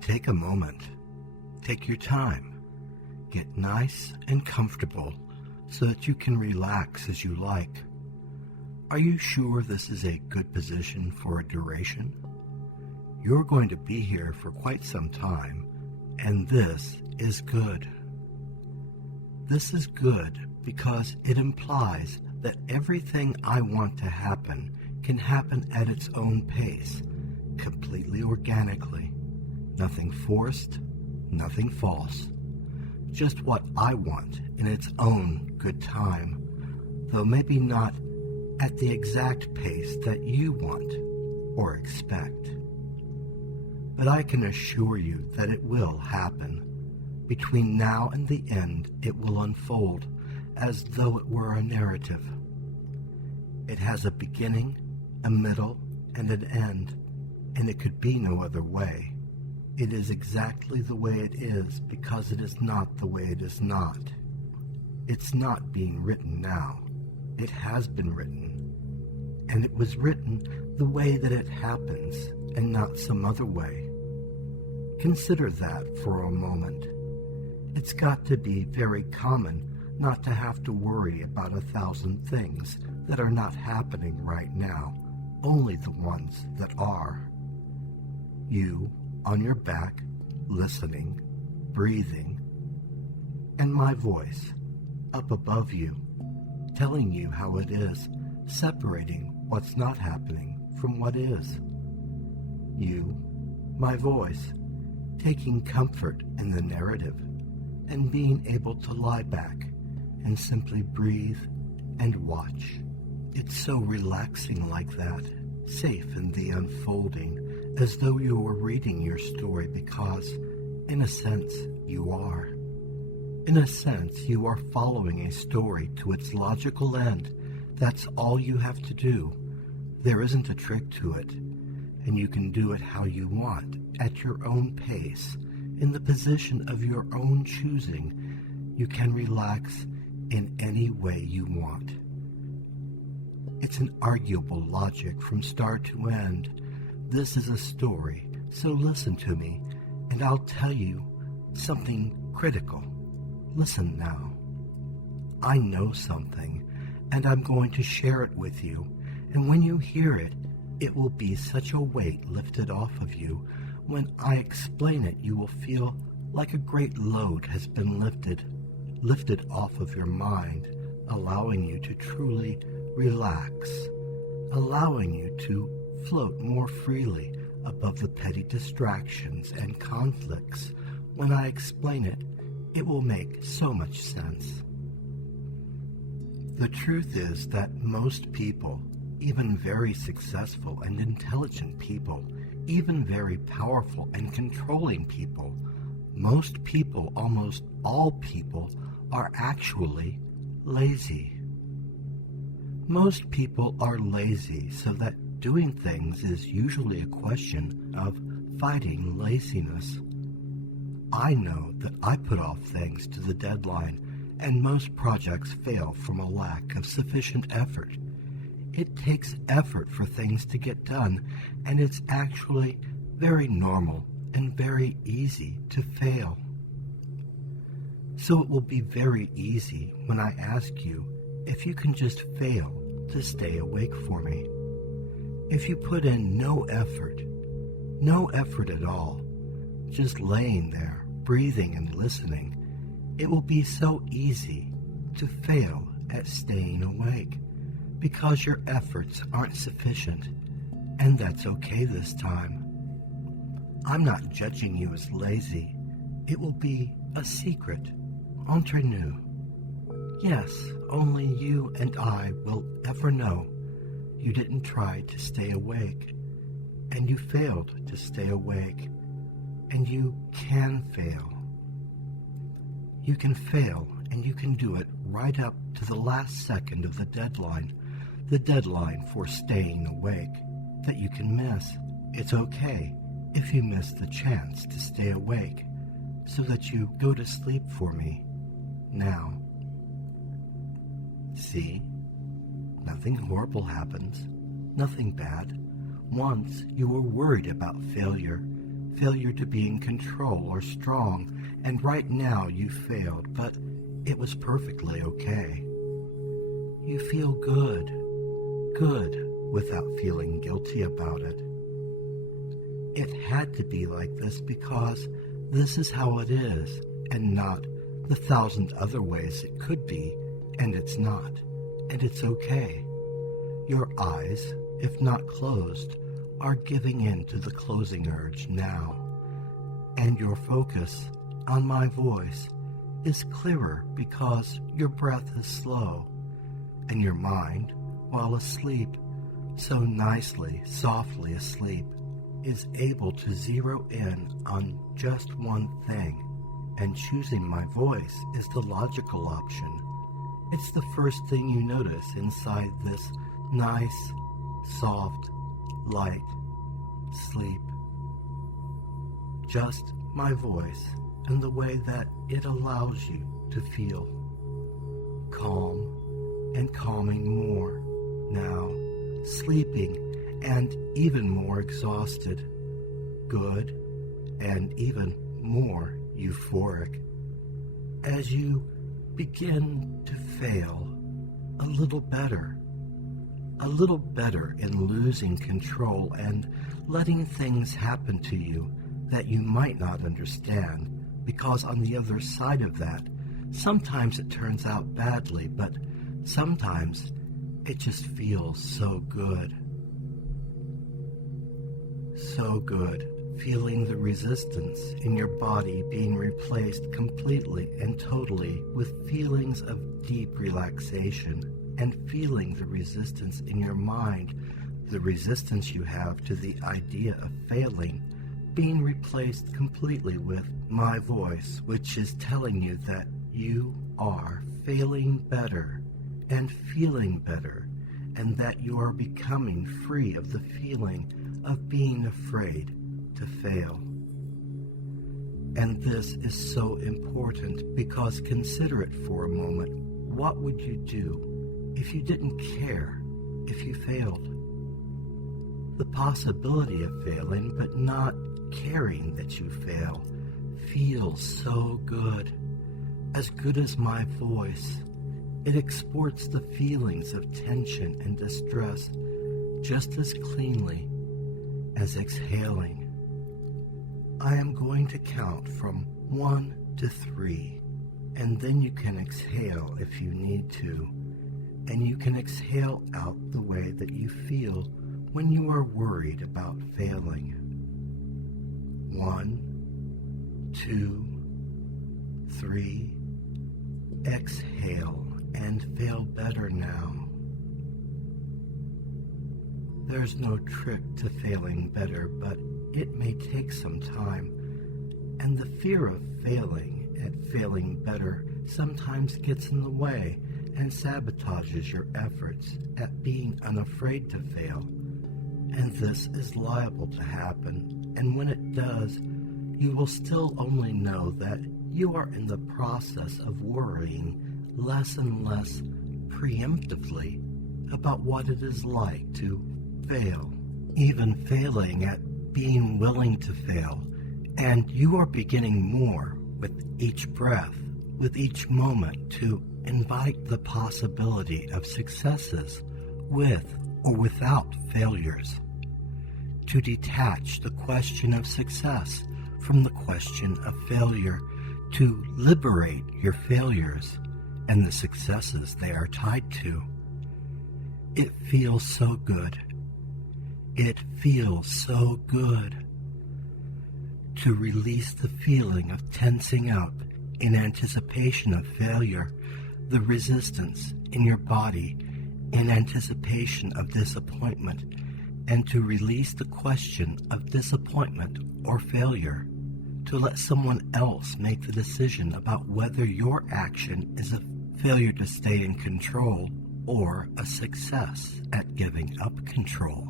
Take a moment. Take your time. Get nice and comfortable so that you can relax as you like. Are you sure this is a good position for a duration? You're going to be here for quite some time, and this is good. This is good because it implies that everything I want to happen can happen at its own pace, completely organically. Nothing forced, nothing false. Just what I want in its own good time, though maybe not at the exact pace that you want or expect. But I can assure you that it will happen. Between now and the end, it will unfold as though it were a narrative. It has a beginning, a middle, and an end, and it could be no other way. It is exactly the way it is because it is not the way it is not. It's not being written now. It has been written. And it was written the way that it happens and not some other way. Consider that for a moment. It's got to be very common not to have to worry about 1,000 things that are not happening right now, only the ones that are. You, on your back, listening, breathing, and my voice, up above you, telling you how it is, separating what's not happening from what is. You, my voice, taking comfort in the narrative, and being able to lie back and simply breathe and watch. It's so relaxing like that, safe in the unfolding, as though you were reading your story because, in a sense, you are. In a sense, you are following a story to its logical end. That's all you have to do. There isn't a trick to it, and you can do it how you want, at your own pace, in the position of your own choosing. You can relax in any way you want. It's an arguable logic from start to end. This is a story, so listen to me, and I'll tell you something critical. Listen now. I know something, and I'm going to share it with you, and when you hear it, it will be such a weight lifted off of you. When I explain it, you will feel like a great load has been lifted off of your mind, allowing you to truly relax, allowing you to float more freely above the petty distractions and conflicts. When I explain it, it will make so much sense. The truth is that most people, even very successful and intelligent people, even very powerful and controlling people, most people, almost all people, are actually lazy. Most people are lazy so that doing things is usually a question of fighting laziness. I know that I put off things to the deadline, and most projects fail from a lack of sufficient effort. It takes effort for things to get done, and it's actually very normal and very easy to fail. So it will be very easy when I ask you if you can just fail to stay awake for me. If you put in no effort at all, just laying there, breathing and listening, it will be so easy to fail at staying awake because your efforts aren't sufficient, and that's okay this time. I'm not judging you as lazy. It will be a secret, entre nous. Yes, only you and I will ever know. You didn't try to stay awake, and you failed to stay awake, and you can fail. You can fail, and you can do it right up to the last second of the deadline for staying awake, that you can miss. It's okay if you miss the chance to stay awake, so that you go to sleep for me now. See? Nothing horrible happens, nothing bad. Once you were worried about failure to be in control or strong, and right now you failed, but it was perfectly okay. You feel good without feeling guilty about it. It had to be like this because this is how it is, and not the 1,000 other ways it could be, and it's not, and it's okay. Your eyes, if not closed, are giving in to the closing urge now, and your focus on my voice is clearer because your breath is slow, and your mind, while asleep, so nicely, softly asleep, is able to zero in on just one thing, and choosing my voice is the logical option. It's the first thing you notice inside this nice, soft, light sleep. Just my voice and the way that it allows you to feel calm and calming more now, sleeping and even more exhausted, good and even more euphoric. As you begin to fail a little better in losing control and letting things happen to you that you might not understand, because on the other side of that, sometimes it turns out badly, but sometimes it just feels so good. So good, feeling the resistance in your body being replaced completely and totally with feelings of deep relaxation, and feeling the resistance in your mind, the resistance you have to the idea of failing, being replaced completely with my voice, which is telling you that you are failing better and feeling better, and that you are becoming free of the feeling of being afraid to fail. And this is so important because consider it for a moment. What would you do if you didn't care if you failed? The possibility of failing, but not caring that you fail, feels so good. As good as my voice. It exports the feelings of tension and distress just as cleanly as exhaling. I am going to count from 1 to 3, and then you can exhale if you need to, and you can exhale out the way that you feel when you are worried about failing. 1, 2, 3, exhale and feel better now. There's no trick to failing better, but it may take some time, and the fear of failing at failing better sometimes gets in the way and sabotages your efforts at being unafraid to fail. And this is liable to happen, and when it does, you will still only know that you are in the process of worrying less and less preemptively about what it is like to fail, even failing at being willing to fail, and you are beginning more with each breath, with each moment, to invite the possibility of successes with or without failures, to detach the question of success from the question of failure, to liberate your failures and the successes they are tied to. It feels so good. It feels so good to release the feeling of tensing up in anticipation of failure, the resistance in your body in anticipation of disappointment, and to release the question of disappointment or failure, to let someone else make the decision about whether your action is a failure to stay in control or a success at giving up control.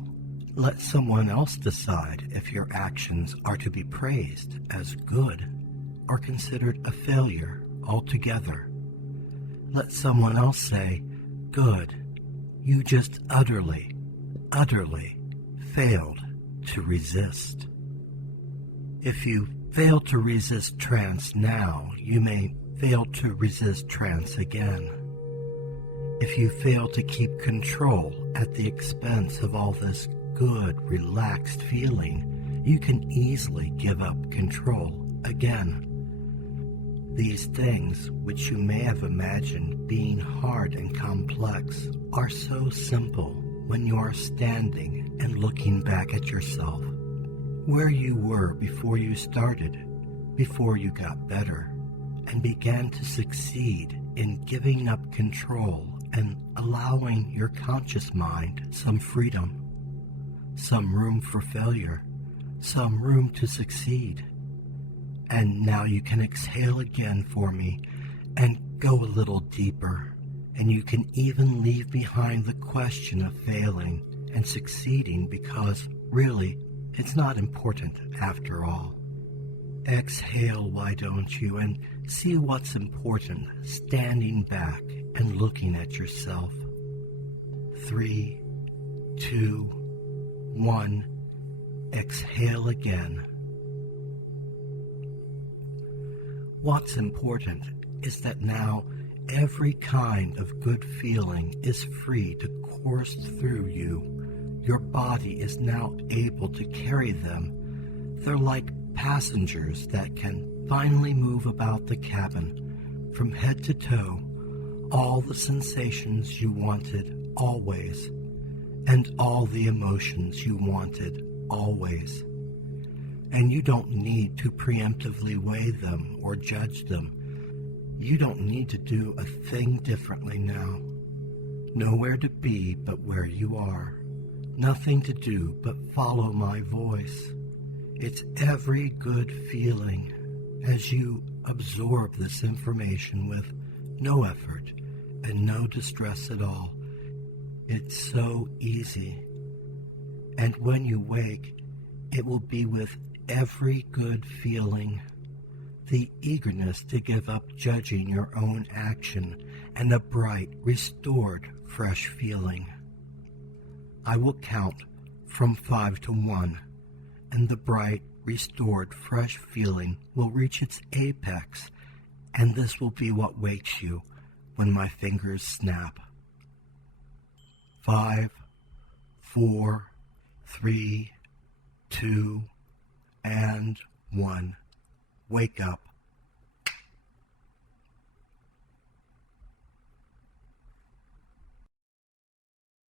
Let someone else decide if your actions are to be praised as good or considered a failure altogether. Let someone else say, good, You just utterly failed to resist. If you fail to resist trance now, you may fail to resist trance again. If you fail to keep control at the expense of all this good, relaxed feeling, you can easily give up control again. These things, which you may have imagined being hard and complex, are so simple when you are standing and looking back at yourself, where you were before you started, before you got better, and began to succeed in giving up control and allowing your conscious mind some freedom, some room for failure, some room to succeed. And now you can exhale again for me and go a little deeper, and you can even leave behind the question of failing and succeeding, because really it's not important after all. Exhale, why don't you, and see what's important standing back and looking at yourself. 3, 2, 1, exhale again. What's important is that now every kind of good feeling is free to course through you. Your body is now able to carry them. They're like passengers that can finally move about the cabin from head to toe, all the sensations you wanted always, and all the emotions you wanted always. And you don't need to preemptively weigh them or judge them. You don't need to do a thing differently now. Nowhere to be but where you are. Nothing to do but follow my voice. It's every good feeling as you absorb this information with no effort and no distress at all. It's so easy. And when you wake, it will be with every good feeling, the eagerness to give up judging your own action, and a bright, restored, fresh feeling. I will count from 5 to 1, and the bright, restored, fresh feeling will reach its apex, and this will be what wakes you when my fingers snap. 5, 4, 3, 2, and 1. Wake up.